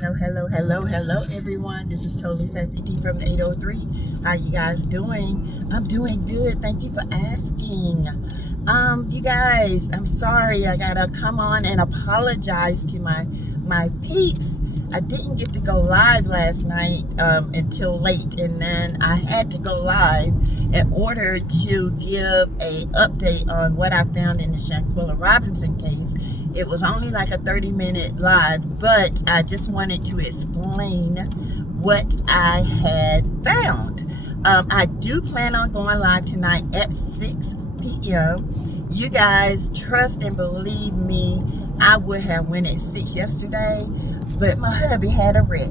Hello, everyone. This is totally SASSYTEA-V from the 803. How you guys doing? I'm doing good. Thank you for asking. You guys, I'm sorry. I gotta come on and apologize to my peeps. I didn't get to go live last night until late, and then I had to go live in order to give a update on what I found in the Shanquella Robinson case. It was only like a 30-minute live, but I just wanted to explain what I had found. I do plan on going live tonight at 6 p.m. You guys trust and believe me, I would have went at 6 yesterday, but my hubby had a wreck.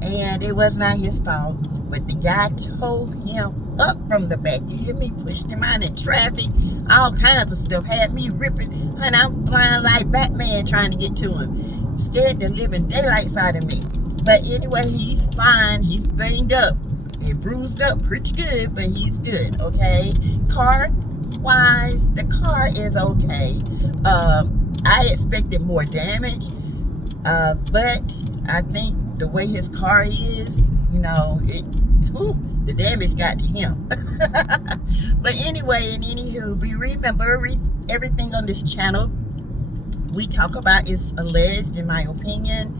And it was not his fault, but the guy told him up from the back. You hear me? Pushed him out in traffic, all kinds of stuff. Had me ripping, honey, I'm flying like Batman trying to get to him. Scared the living daylights out of me. But anyway, he's fine. He's banged up and bruised up pretty good, but he's good, okay? Car-wise, the car is okay. I expected more damage, but I think the way his car is, you know, the damage got to him. But anyway, and anywho, remember, everything on this channel we talk about is alleged, in my opinion.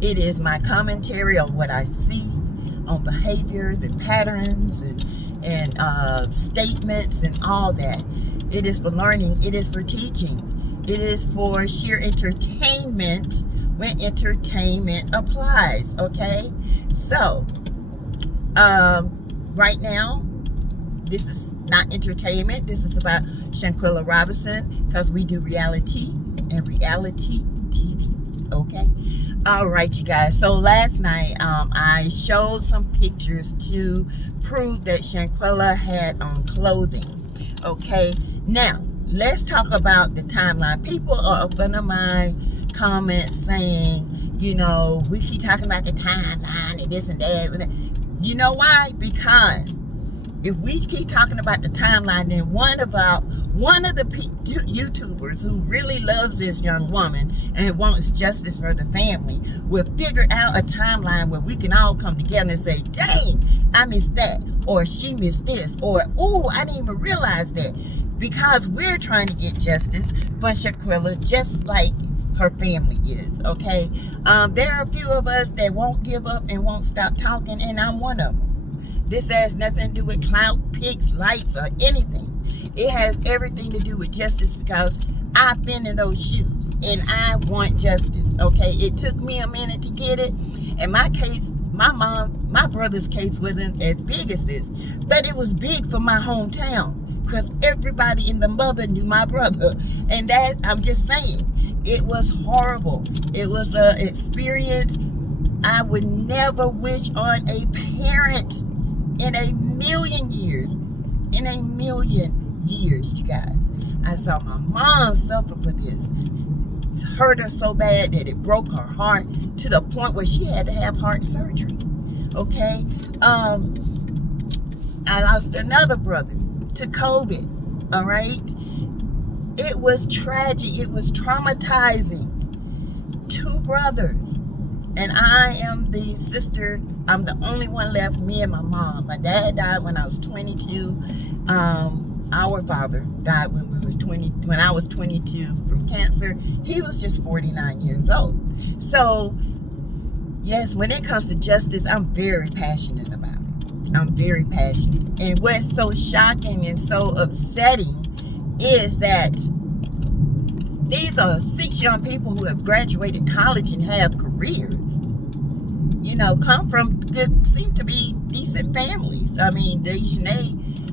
It is my commentary on what I see, on behaviors and patterns and statements and all that. It is for learning. It is for teaching. It is for sheer entertainment when entertainment applies, okay? So, right now, this is not entertainment. This is about Shanquella Robinson, because we do reality and reality TV, okay? All right, you guys. So last night, I showed some pictures to prove that Shanquella had on clothing, okay? Now, let's talk about the timeline. People are up under my comments saying, you know, we keep talking about the timeline and this and that. You know why? Because if we keep talking about the timeline, then one of the YouTubers who really loves this young woman and wants justice for the family will figure out a timeline where we can all come together and say, dang, I missed that, or she missed this, or oh, I didn't even realize that. Because we're trying to get justice for Shanquella, just like her family is, okay? There are a few of us that won't give up and won't stop talking, and I'm one of them. This has nothing to do with clout, pics, likes, or anything. It has everything to do with justice, because I've been in those shoes, and I want justice, okay? It took me a minute to get it. In my case, my brother's case wasn't as big as this, but it was big for my hometown, because everybody in the mother knew my brother. And that, I'm just saying, it was horrible. It was an experience I would never wish on a parent in a million years. In a million years, you guys. I saw my mom suffer for this. It hurt her so bad that it broke her heart to the point where she had to have heart surgery. Okay? I lost another brother to COVID, all right? It was tragic. It was traumatizing. 2 brothers. And I am the sister. I'm the only one left, me and my mom. My dad died when I was 22. Our father died when I was 22 from cancer. He was just 49 years old. So, yes, when it comes to justice, I'm very passionate about it. I'm very passionate. And what's so shocking and so upsetting is that these are 6 young people who have graduated college and have careers. You know, come from good, seem to be decent families. I mean,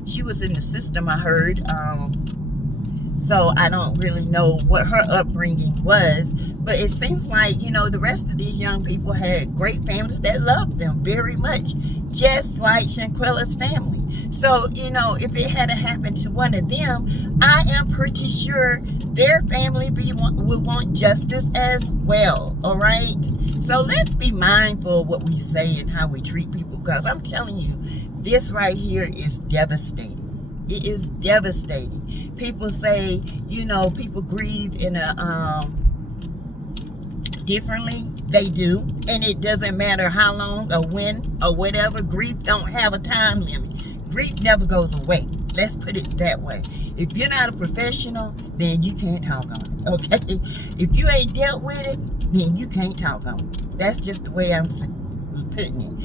she was in the system, I heard. So I don't really know what her upbringing was, but it seems like, you know, the rest of these young people had great families that loved them very much, just like Shanquella's family. So, you know, if it had happened to one of them, I am pretty sure their family would want justice as well, all right? So let's be mindful of what we say and how we treat people, because I'm telling you, this right here is devastating. It is devastating. People say, you know, people grieve in a differently. They do, and it doesn't matter how long or when or whatever. Grief don't have a time limit. Grief never goes away. Let's put it that way. If you're not a professional, then you can't talk on it, okay? If you ain't dealt with it, then you can't talk on it. That's just the way I'm putting it.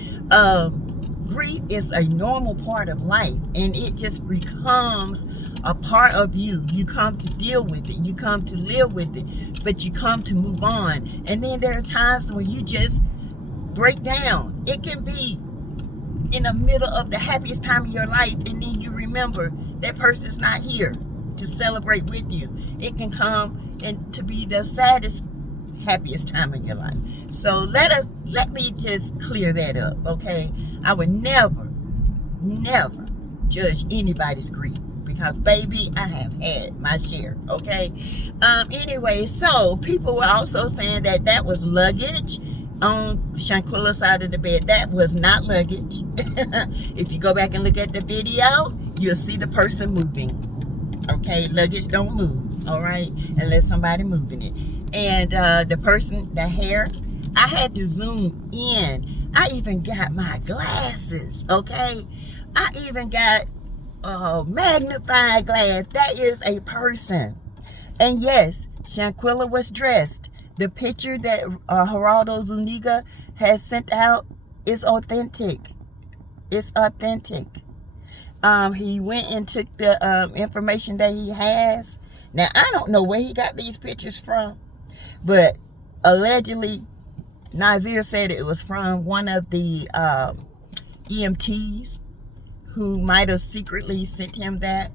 Grief is a normal part of life, and it just becomes a part of you. You come to deal with it. You come to live with it, but you come to move on. And then there are times when you just break down. It can be in the middle of the happiest time of your life, and then you remember that person's not here to celebrate with you. It can come and to be the saddest, happiest time of your life. So let me just clear that up, okay? I would never judge anybody's grief, because baby, I have had my share, okay? Anyway, so people were also saying that that was luggage on Shanquella's side of the bed. That was not luggage. If you go back and look at the video, you'll see the person moving, okay? Luggage don't move, all right, unless somebody moving it. And the person, the hair, I had to zoom in. I even got my glasses, okay? I even got a magnified glass. That is a person. And yes, Shanquella was dressed. The picture that Geraldo Zuniga has sent out is authentic. It's authentic. He went and took the information that he has. Now, I don't know where he got these pictures from, but allegedly, Nazir said it was from one of the EMTs who might have secretly sent him that,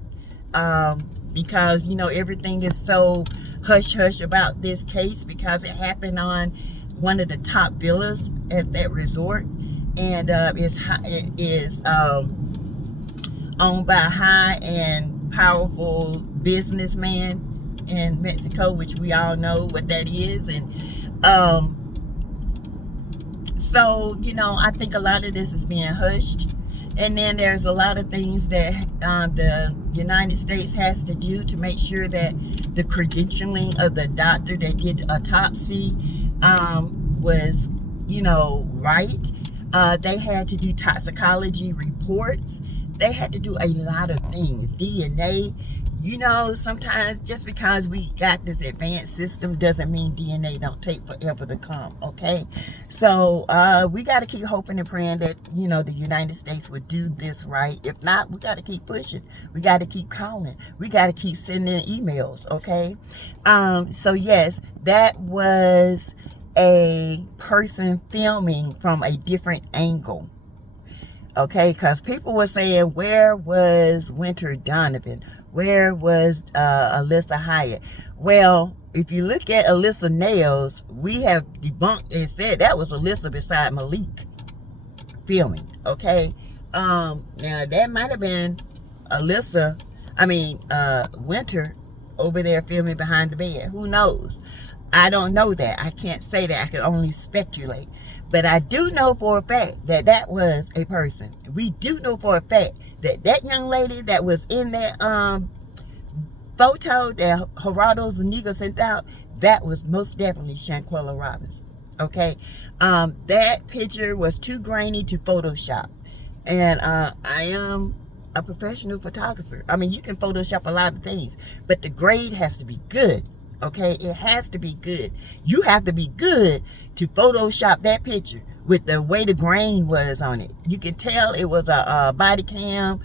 because, you know, everything is so hush-hush about this case because it happened on one of the top villas at that resort, and it is owned by a high and powerful businessman in Mexico, which we all know what that is. And so, you know, I think a lot of this is being hushed. And then there's a lot of things that the United States has to do to make sure that the credentialing of the doctor that did the autopsy was, you know, right. They had to do toxicology reports. They had to do a lot of things. DNA. You know, sometimes just because we got this advanced system doesn't mean DNA don't take forever to come, okay? So we got to keep hoping and praying that, you know, the United States would do this right. If not, we got to keep pushing. We got to keep calling. We got to keep sending emails, okay? So yes, that was a person filming from a different angle. Okay, because people were saying, where was Winter Donovan? Where was Alyssa Hyatt? Well, if you look at Alyssa nails, we have debunked and said that was Alyssa beside Malik filming. Okay, now that might have been Winter over there filming behind the bed. Who knows? I don't know that. I can't say that. I can only speculate. But I do know for a fact that that was a person. We do know for a fact that that young lady that was in that photo that Geraldo Zuniga sent out, that was most definitely Shanquella Robinson. Okay? That picture was too grainy to Photoshop. And I am a professional photographer. I mean, you can Photoshop a lot of things, but the grade has to be good. Okay, it has to be good. You have to be good to Photoshop that picture with the way the grain was on it. You can tell it was a body cam,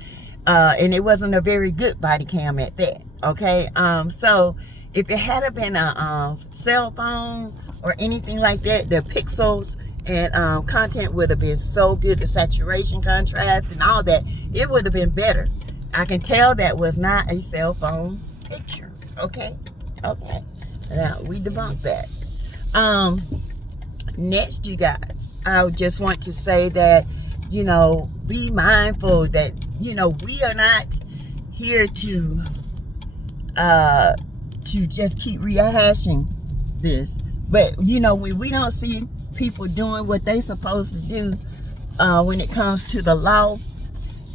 and it wasn't a very good body cam at that. Okay, so if it had been a cell phone or anything like that, the pixels and content would have been so good. The saturation, contrast, and all that, it would have been better. I can tell that was not a cell phone picture. Okay. Okay, now we debunked that. Next, you guys, I just want to say that, you know, be mindful that, you know, we are not here to just keep rehashing this. But, you know, when we don't see people doing what they supposed to do when it comes to the law,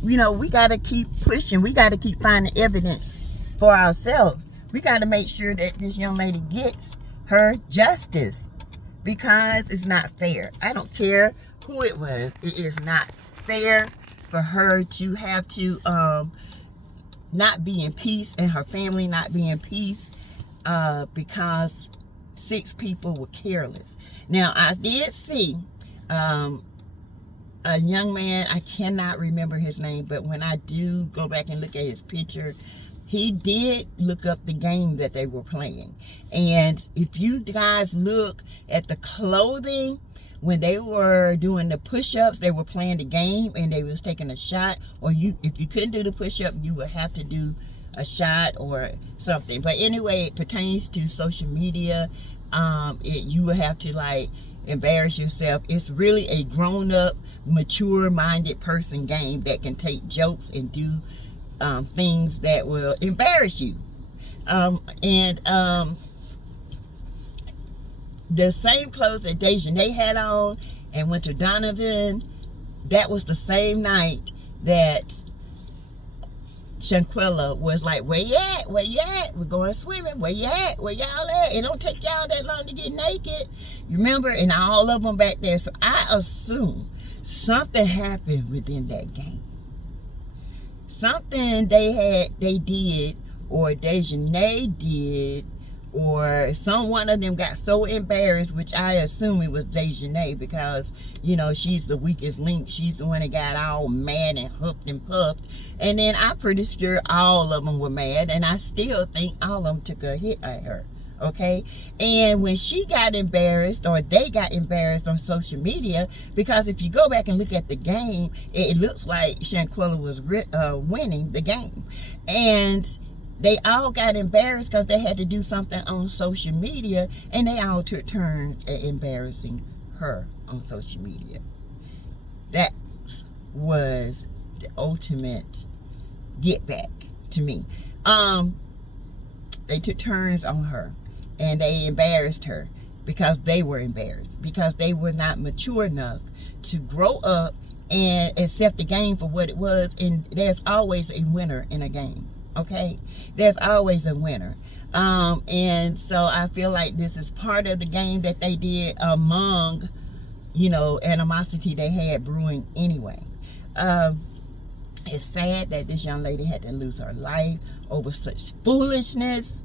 you know, we got to keep pushing. We got to keep finding evidence for ourselves. We got to make sure that this young lady gets her justice. because it's not fair. I don't care who it was. It is not fair for her to have to not be in peace, and her family not be in peace because 6 people were careless. Now, I did see a young man, I cannot remember his name, but when I do go back and look at his picture, he did look up the game that they were playing. And if you guys look at the clothing, when they were doing the push-ups, they were playing the game and they was taking a shot, or if you couldn't do the push-up, you would have to do a shot or something. But anyway, it pertains to social media. You would have to like embarrass yourself. It's really a grown-up, mature-minded person game that can take jokes and do things that will embarrass you. The same clothes that Dejanay had on and went to Donovan, that was the same night that Shanquella was like, where you at? Where you at? We're going swimming. Where you at? Where y'all at? It don't take y'all that long to get naked. You remember? And all of them back there. So I assume something happened within that game. Something they did, or Dejanay did, or one of them got so embarrassed, which I assume it was Dejanay, because, you know, she's the weakest link. She's the one that got all mad and huffed and puffed. And then I'm pretty sure all of them were mad, and I still think all of them took a hit at her. Okay? And when she got embarrassed, or they got embarrassed on social media, because if you go back and look at the game, it looks like Shanquella was winning the game. And they all got embarrassed because they had to do something on social media, and they all took turns at embarrassing her on social media. That was the ultimate get back to me. They took turns on her, and they embarrassed her because they were embarrassed, because they were not mature enough to grow up and accept the game for what it was. And there's always a winner in a game. Okay, there's always a winner. And so I feel like this is part of the game that they did among, you know, animosity they had brewing anyway. It's sad that this young lady had to lose her life over such foolishness,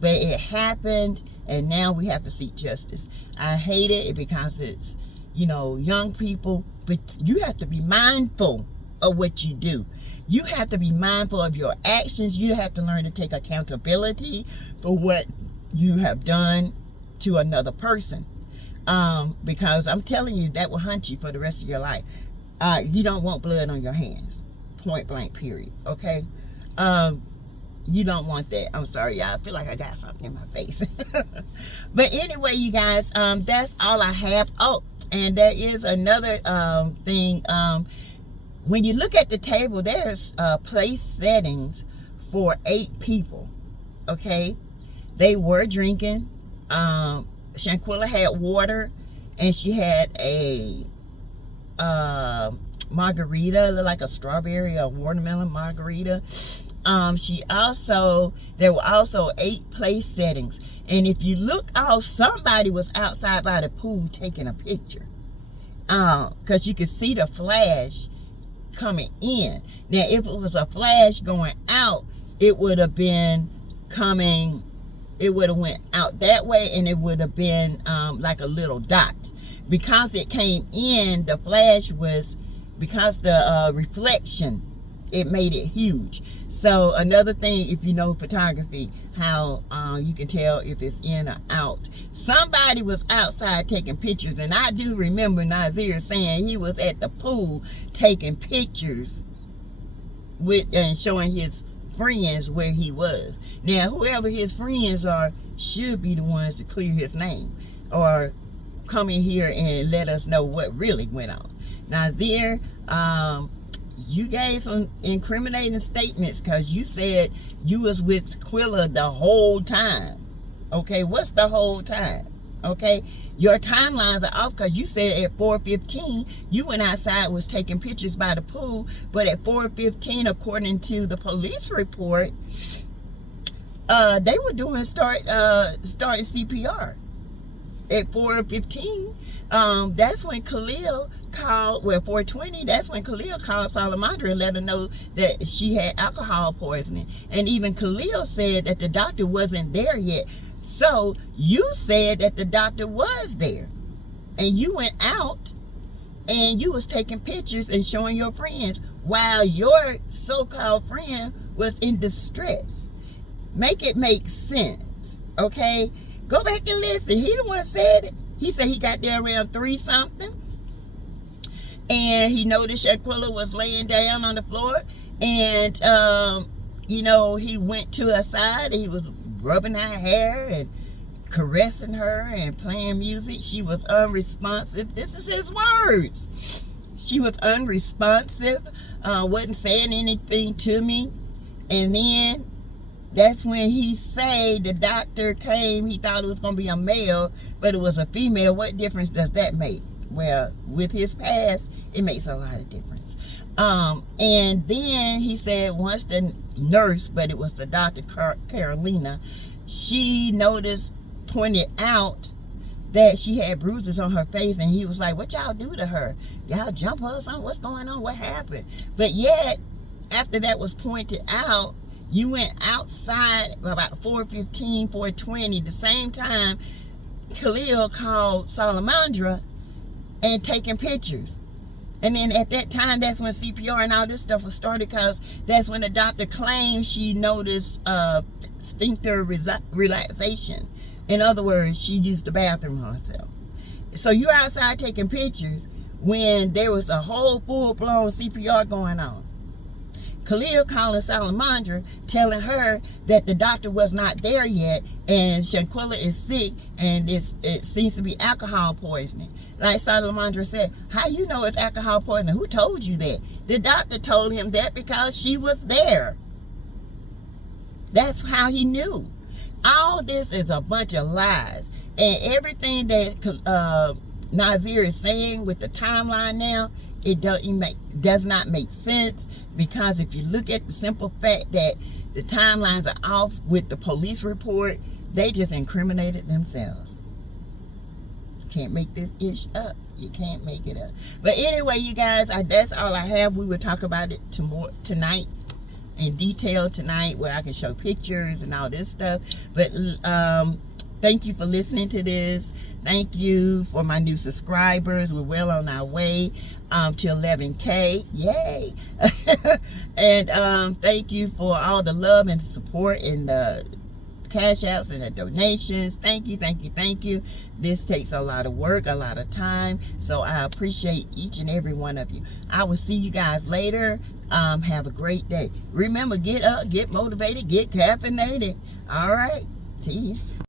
but it happened, and now we have to seek justice. I hate it because it's, you know, young people, but you have to be mindful of what you do. You have to be mindful of your actions. You have to learn to take accountability for what you have done to another person. Because I'm telling you, that will haunt you for the rest of your life. You don't want blood on your hands. Point blank, period. Okay? You don't want that. I'm sorry, y'all. I feel like I got something in my face. But anyway, you guys, that's all I have. Oh, and there is another thing. When you look at the table, there's place settings for 8 people. Okay? They were drinking. Shanquella had water, and she had a margarita, like a strawberry or watermelon margarita. There were also 8 place settings. And if you look out, somebody was outside by the pool taking a picture. Because you could see the flash coming in. Now, if it was a flash going out, it would have been coming, it would have went out that way, and it would have been like a little dot. Because it came in, the flash was, because the reflection, it made it huge. So another thing, if you know photography, how you can tell if it's in or out. Somebody was outside taking pictures, and I do remember Nazir saying he was at the pool taking pictures with and showing his friends where he was. Now, whoever his friends are should be the ones to clear his name or come in here and let us know what really went on. Nazir, you gave some incriminating statements because you said you was with Quilla the whole time. Okay, what's the whole time? Okay, your timelines are off because you said at 4:15 you went outside, was taking pictures by the pool, but at 4:15, according to the police report, they were doing starting CPR. at 4:15, that's when Khalil called, well, 4:20, that's when Khalil called Salamandra and let her know that she had alcohol poisoning. And even Khalil said that the doctor wasn't there yet. So you said that the doctor was there. And you went out and you was taking pictures and showing your friends while your so-called friend was in distress. Make it make sense, okay? Go back and listen. He the one said it. He said he got there around 3-something. And he noticed Shanquella was laying down on the floor. And, you know, he went to her side and he was rubbing her hair and caressing her and playing music. She was unresponsive. This is his words. She was unresponsive, wasn't saying anything to me. And then that's when he said the doctor came. He thought it was going to be a male, but it was a female. What difference does that make? Well, with his past, it makes a lot of difference. And then he said once the nurse, but it was the Dr. Carolina, she noticed, pointed out that she had bruises on her face, and he was like, what y'all do to her? Y'all jump her or something? What's going on? What happened? But yet, after that was pointed out, you went outside about 4:15, 4:20, the same time Khalil called Salamandra and taking pictures. And then at that time, that's when CPR and all this stuff was started, because that's when the doctor claimed she noticed sphincter relaxation. In other words, she used the bathroom herself. So you're outside taking pictures when there was a whole full-blown CPR going on. Khalil calling Salamandra, telling her that the doctor was not there yet, and Shanquella is sick, and it seems to be alcohol poisoning. Like Salamandra said, how you know it's alcohol poisoning? Who told you that? The doctor told him that because she was there. That's how he knew. All this is a bunch of lies. And everything that Nazir is saying with the timeline now, it does not make sense, because if you look at the simple fact that the timelines are off with the police report, they just incriminated themselves. You can't make this ish up. You can't make it up. But anyway, you guys, that's all I have. We will talk about it tonight in detail tonight, where I can show pictures and all this stuff. But thank you for listening to this. Thank you for my new subscribers. We're well on our way to 11K. Yay. And thank you for all the love and support and the cash apps and the donations. Thank you, thank you, thank you. This takes a lot of work, a lot of time. So I appreciate each and every one of you. I will see you guys later. Have a great day. Remember, get up, get motivated, get caffeinated. All right. See you.